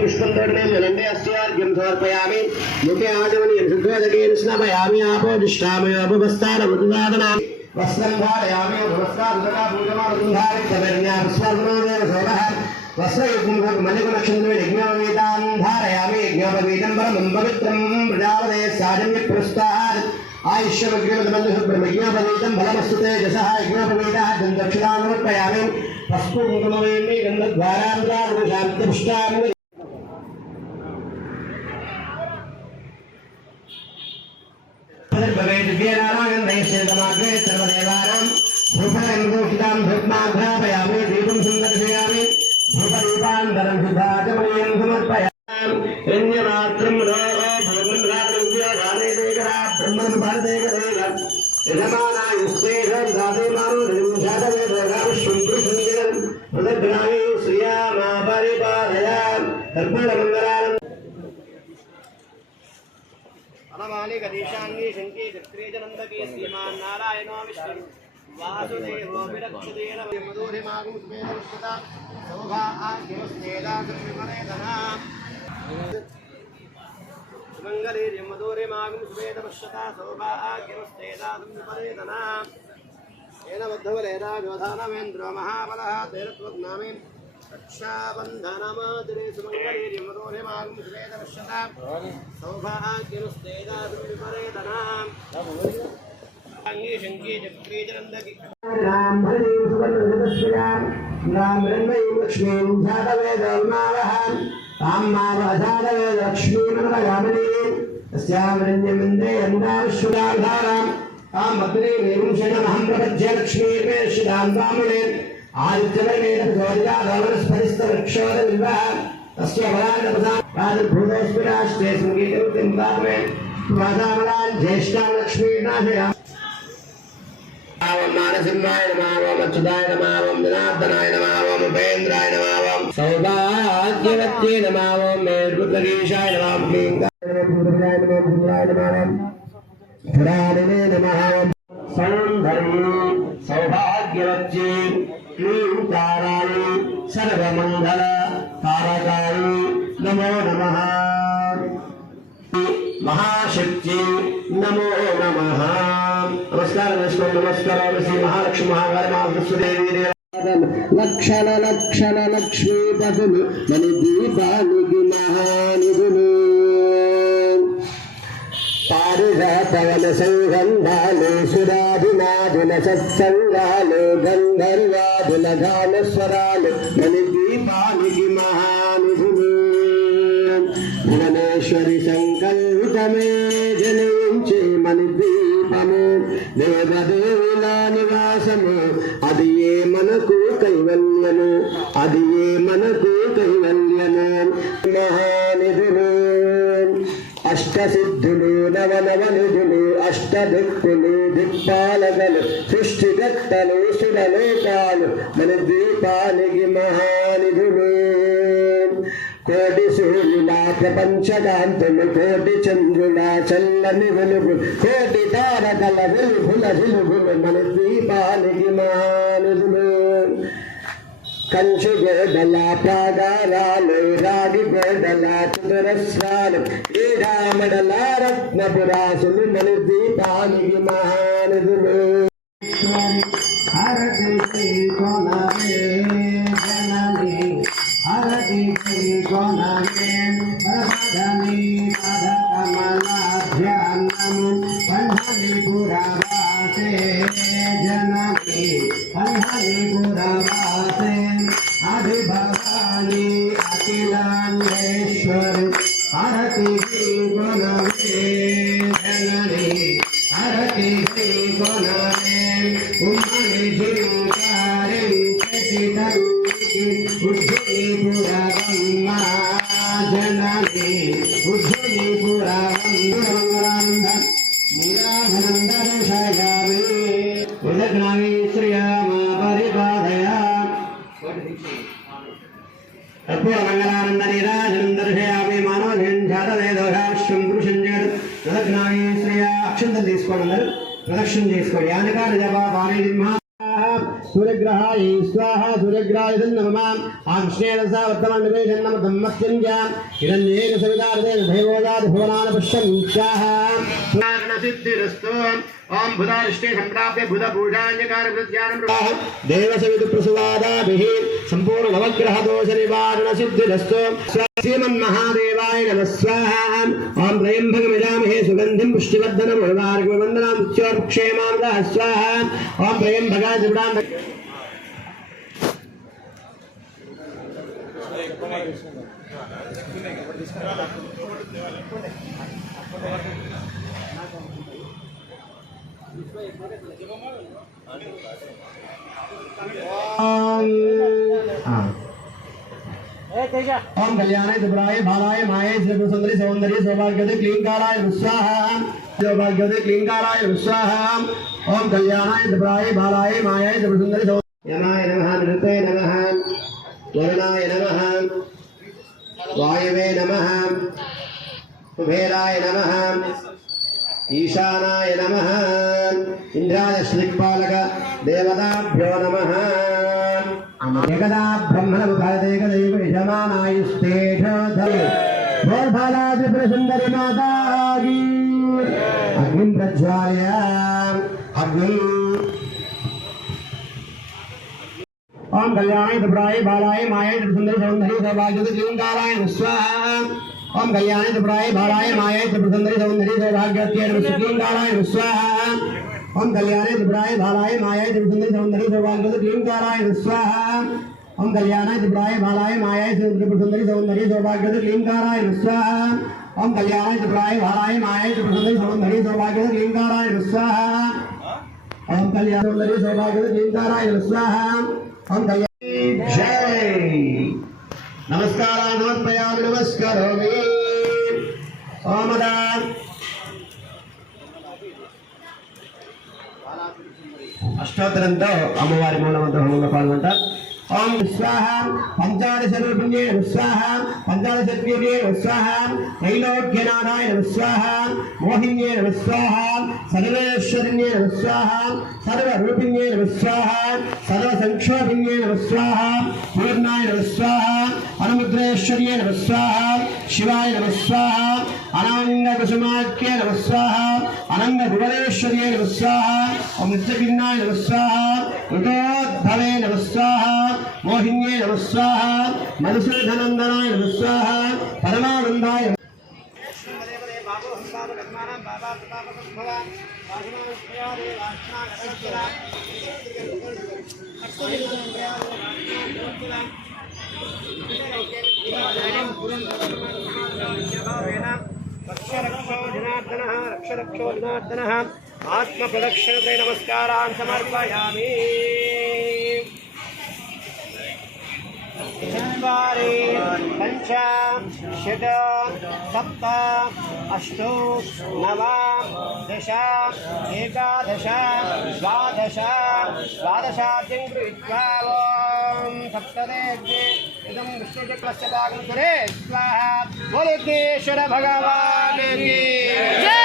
पुष्पंदर्जलंडे समर्पयामि मुखे आचमनीयं शुद्धोदकेन स्नापयामि आपोदिष्टामयोपवस्तारमुदादनां वस्त्रं धारयामि नमस्कारः पूजमानुसन्धारितवर्ण्यास्वर्णोदेव सोमः वस्त्रयुग्मं मल्लिकनक्षत्रं यज्ञोपवीतां धारयामि यज्ञोपवीतं परमं पवित्रं प्रजापते साजन्य पुरस्तात् आयुष्यमग्निमदबन्धुब्रह्मज्ञोपवीतं फलमस्तुते यशः यज्ञोपवीतः दक्षिणां समर्पयामि पस्पुकुङ्कुमवेण्ये गन्धद्वारान्ध्रागुणशान्तिपुष्टां भूपरन्दोषितां दीपं सुन्दर्शयामि भूपरूपान्तरं शुद्धाचमनीयं समर्पयामि रण्यमात्रं ब्रह्मं भारतेकरेण यजमानायुस्तेषं दासेमानो निर्मुषादवेदराविश्वं प्रदग्नामि श्रियामापरिपालयाम् अर्पणमङ्गलाम् अनमानि गणेशान्ये शङ्के चक्रे जनन्दके श्रीमान् नारायणो विष्णु वासुदेवो विरक्षतेन मधुरिमागं स्मेदमुष्टता शोभा आज्ञमस्तेदासंविमनेदना मंगलेर्यं मधुरिमागं स्मेदमुष्टता शोभा आज्ञमस्तेदासंविमनेदना येन बद्धवलेराजोधानमेन्द्रो महाबलः तेरत्वज्ञामे रक्षाबन्धनमादरे सुमङ्गलेर्यं मधुरिमागं स्मेदमुष्टता शोभा आज्ञमस्तेदासंविमनेदना अंगे शंके चक्रे जनन्दके राम हरे सुवर्णजगत्स्वयां राम रण्मयीं लक्ष्मीं ध्यातवेदमावहां तां मावधारवेद लक्ष्मीमनमगामिनीं तस्यां रण्यमन्दे अन्दाविश्वदाधारां तां भद्रीमेवं शरणमहं प्रपद्ये लक्ष्मीर्मेश्वरां ब्राह्मणे आदित्यवर्णेन प्रचोदितादवनस्पतिस्तवृक्षोदविल्वः तस्य बलान्नपसां राजभूतोऽस्मिराष्टे सङ्गीतवृत्तिं दात्मे वादामलान् ज्येष्ठां लक्ष्मीर्नाशयामि मानसिंहाय नमः अच्युताय नमः जनार्दनाय नमः उपेन्द्राय नमः सौभाग्यवत्यै नमः मेरुकरीशाय नमः क्लींकाय नमः धरादिने नमः सौंदर्ये सौभाग्यवत्यै क्लींकाराय सर्वमंगल कारकाय नमो नमः महाशक्ति नमो नमः नमस्कार नमस्कार श्री महालक्ष्मी महाकाली लक्षण लक्षण लक्ष्मी पदुలు मनि दीपानिधि महानिधुలు पारिजातवन संगंधाలు सुराधिनादिन सत्संगाలు गंधर्वादिन गानस्वराలు मनि दीपानिधि महानिधुలు भुवनेश्वरी संकल्पमे जनिంచే मनि దీపము దేవదేవుల నివాసము అది ఏ మనకు కైవల్యము అది ఏ మనకు కైవల్యము మహానిధులు అష్టసిద్ధులు నవనవనిధులు అష్టదిక్కులు దిక్పాలకలు సృష్టికర్తలు సురలోకాలు మన దీపానికి మహానిధులు కోటి సూర్యుల ప్రపంచకాంతులు కోటి చంద్రుల చల్లని వెలుగు కోటి తారకల వెలుగుల వెలుగులు మన దీపానికి మహానిధులు కంచు గోడల ప్రాగారాలు రాగి గోడల చతురస్రాలు ఈ రామడల రత్నపురాసులు మన దీపానికి మహానిధులు హరతి కొనవే జనని हरति गुणमे पदधनि पदकमलाध्यानम् पन्हलिपुरवासे जनमे पन्हलिपुरवासे अधिभवानि अखिलाण्डेश्वरि हरति गुणमे जननि हरति गुणमे उमनि जिंकारिं चटितं उज्जयिपुरवम्मा जननी उज्जयिपुरवम्मा नीलाभन्दर्शयामि उदग्नामि श्रियामा परिपादया अपूर्वमङ्गलानन्दनीराजनं दर्शयामि मानवधिं जातवेदोषाश्वं पुरुषं जगत् उदग्नामि श्रिया अक्षन्तं తీసుకోండి ప్రదక్షిణ చేసుకోండి యానకార జప పారే सूर्यग्रहाय स्वाहा सूर्यग्रहाय नमः आंश्नेन सा वर्तमानवेशं नमः धम्मस्यञ्जा हिरण्येन सवितार्देन देवोजात भुवनान् पश्यन्त्याः सिद्धिरस्तु ओम भूतारिष्टे संप्राप्य भूतभूषान्यकार प्रत्यानं प्रवाह देवसवितु प्रसवादाभिः संपूर्ण नवग्रह दोष निवारण सिद्धिरस्तु श्रीमन्महादेवाय नमः स्वाहा ओम त्र्यम्बकमजामहे सुगन्धिं पुष्टिवर्धनं उर्वारुकवन्दनां उच्चोर्क्षेमां स्वाहा ओम त्र्यम्बकाय त्रिपुरां ओम कल्याणाय त्रिपुराय बालाय माये श्रीसुंदरी सौंदर्य सौभाग्यदे क्लींकाराय स्वाहा सौभाग्यदे क्लींकाराय स्वाहा ओम कल्याणाय त्रिपुराय बालाय माये श्रीसुंदरी यमाय नमः नृते नमः वरुणाय नमः वायवे नमः कुबेराय नमः ईशानाय नमः इंद्राय श्रीपालक देवताभ्यो नमः एकदा ब्रह्मणमुखादेकदैव यजमानायुस्तेषधरे भोर्फलादिप्रसुन्दरि माता की अग्निं प्रज्वालय अग्निं ओम कल्याणाय त्रिपुराय बालाय मायाय त्रिपुरसुन्दरि सौन्दर्य सौभाग्यदे क्लींकाराय स्वाहा ओम कल्याणाय त्रिपुराय बालाय मायाय त्रिपुरसुन्दरि सौन्दर्य सौभाग्यदे क्लींकाराय स्वाहा ओम कल्याणाय त्रिपुराय बालाय मायाय त्रिपुरसुन्दरि सौन्दर्य सौभाग्यदे क्लींकाराय स्वाहा ओम कल्याणाय त्रिपुराय बालाय मायाय त्रिपुरसुन्दरि सौन्दर्य सौभाग्यदे क्लींकाराय स्वाहा ओम कल्याणाय त्रिपुराय बालाय मायाय त्रिपुरसुन्दरि सौन्दर्य सौभाग्यदे क्लींकाराय स्वाहा ओम कल्याण सौन्दर्य सौभाग्यदे क्लींकाराय स्वाहा ओम कल्याण जय नमस्कार नमस्पयामि नमस्करोमि ओम दान अष्टोत्तरंतो अम्मवारी मूलमंत्र पाल्गొంటారు ओम स्वाहा पंचादशरूपिण्ये स्वाहा पंचादशक्रिये स्वाहा त्रैलोक्यनाथाय स्वाहा मोहिन्ये स्वाहा सर्वेश्वरिण्ये स्वाहा सर्वरूपिण्ये स्वाहा सर्वसंक्षोभिन्ये स्वाहा पूर्णाय स्वाहा अनुमुद्रेश्वर्ये स्वाहा शिवाय स्वाहा अनंगकुसुमाख्ये स्वाहा अनंगभुवनेश्वर्ये स्वाहा ओम नित्यभिन्नाय स्वाहा उदोद्भवे स्वाहा मोहिन्ये नमः स्वाहा मधुसूदनंदनाय नमः स्वाहा परमानंदाय रक्षरक्षो जनार्दनः आत्मप्रदक्षिणे नमस्कारान् समर्पयामि चत्वारि पञ्च षट् सप्त अष्ट नव दश एकादश द्वादश द्वादशाद्यं कृत्वा ॐ सप्तदेव्ये इदं विष्णुचक्रस्य भागं सुरे स्वाहा बोलो विघ्नेश्वर भगवान् की जय।